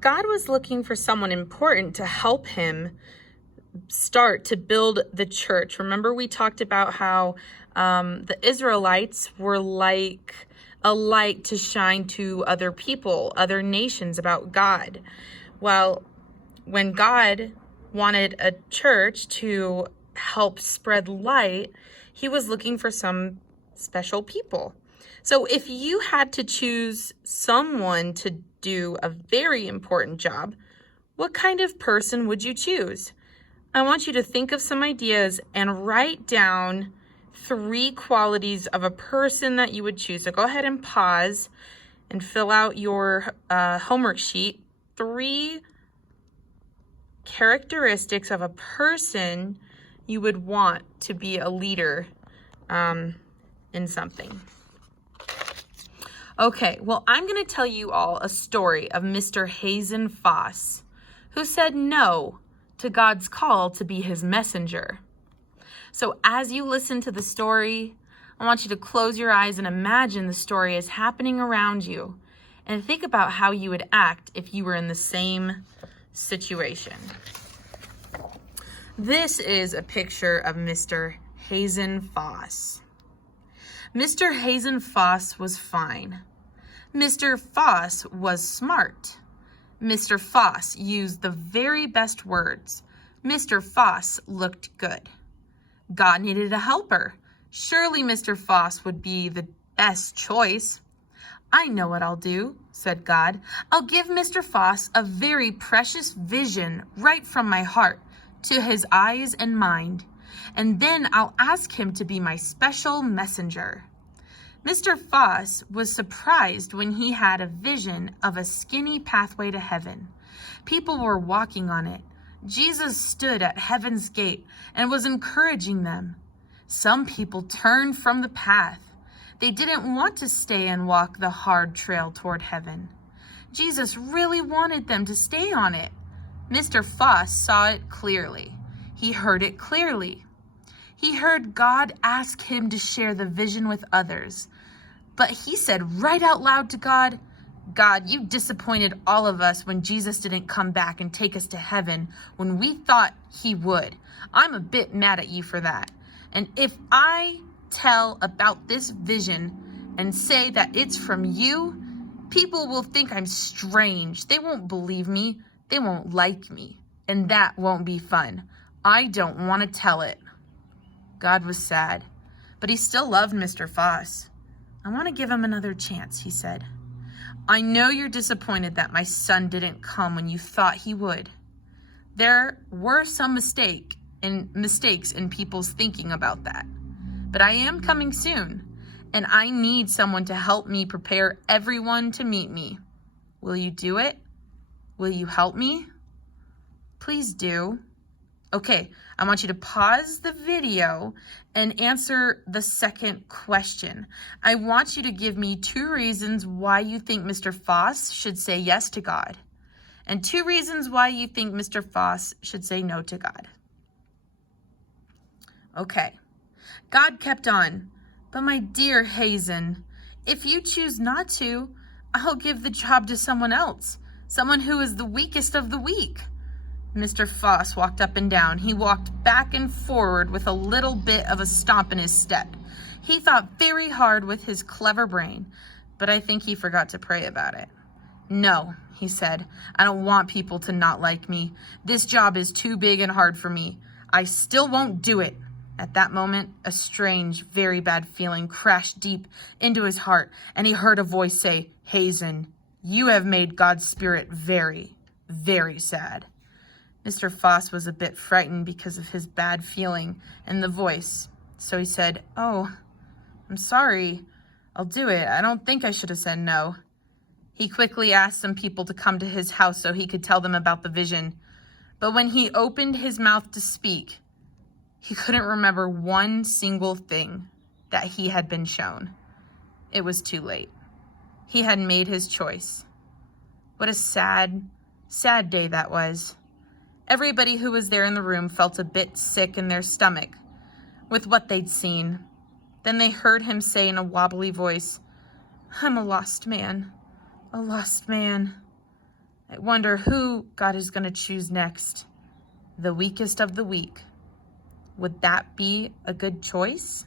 God was looking for someone important to help him start to build the church. Remember, we talked about how the Israelites were like a light to shine to other people, other nations about God. Well, when God wanted a church to help spread light, he was looking for some special people. So if you had to choose someone to do a very important job, what kind of person would you choose? I want you to think of some ideas and write down 3 qualities of a person that you would choose. So go ahead and pause and fill out your homework sheet. 3 characteristics of a person you would want to be a leader in something. Okay, well, I'm going to tell you all a story of Mr. Hazen Foss, who said no to God's call to be his messenger. So as you listen to the story, I want you to close your eyes and imagine the story is happening around you, and think about how you would act if you were in the same situation. This is a picture of Mr. Hazen Foss. Mr. Hazen Foss was fine. Mr. Foss was smart. Mr. Foss used the very best words. Mr. Foss looked good. God needed a helper. Surely Mr. Foss would be the best choice. I know what I'll do, said God. I'll give Mr. Foss a very precious vision right from my heart to his eyes and mind, and then I'll ask him to be my special messenger. Mr. Foss was surprised when he had a vision of a skinny pathway to heaven. People were walking on it. Jesus stood at heaven's gate and was encouraging them. Some people turned from the path. They didn't want to stay and walk the hard trail toward heaven. Jesus really wanted them to stay on it. Mr. Foss saw it clearly. He heard it clearly. He heard God ask him to share the vision with others. But he said right out loud to God, God, you disappointed all of us when Jesus didn't come back and take us to heaven when we thought he would. I'm a bit mad at you for that. And if I tell about this vision and say that it's from you, people will think I'm strange. They won't believe me. They won't like me. And that won't be fun. I don't want to tell it. God was sad, but he still loved Mr. Foss. I want to give him another chance, he said. I know you're disappointed that my son didn't come when you thought he would. There were some mistakes in people's thinking about that. But I am coming soon, and I need someone to help me prepare everyone to meet me. Will you do it? Will you help me? Please do. Okay, I want you to pause the video and answer the second question. I want you to give me 2 reasons why you think Mr. Foss should say yes to God, and 2 reasons why you think Mr. Foss should say no to God. Okay, God kept on. But my dear Hazen, if you choose not to, I'll give the job to someone else, someone who is the weakest of the weak. Mr. Foss walked up and down. He walked back and forward with a little bit of a stomp in his step. He thought very hard with his clever brain, but I think he forgot to pray about it. No, he said, I don't want people to not like me. This job is too big and hard for me. I still won't do it. At that moment, a strange, very bad feeling crashed deep into his heart, and he heard a voice say, Hazen, you have made God's spirit very, very sad. Mr. Foss was a bit frightened because of his bad feeling and the voice, so he said, Oh, I'm sorry. I'll do it. I don't think I should have said no. He quickly asked some people to come to his house so he could tell them about the vision. But when he opened his mouth to speak, he couldn't remember one single thing that he had been shown. It was too late. He had made his choice. What a sad, sad day that was. Everybody who was there in the room felt a bit sick in their stomach with what they'd seen. Then they heard him say in a wobbly voice, I'm a lost man, a lost man. I wonder who God is going to choose next. The weakest of the weak. Would that be a good choice?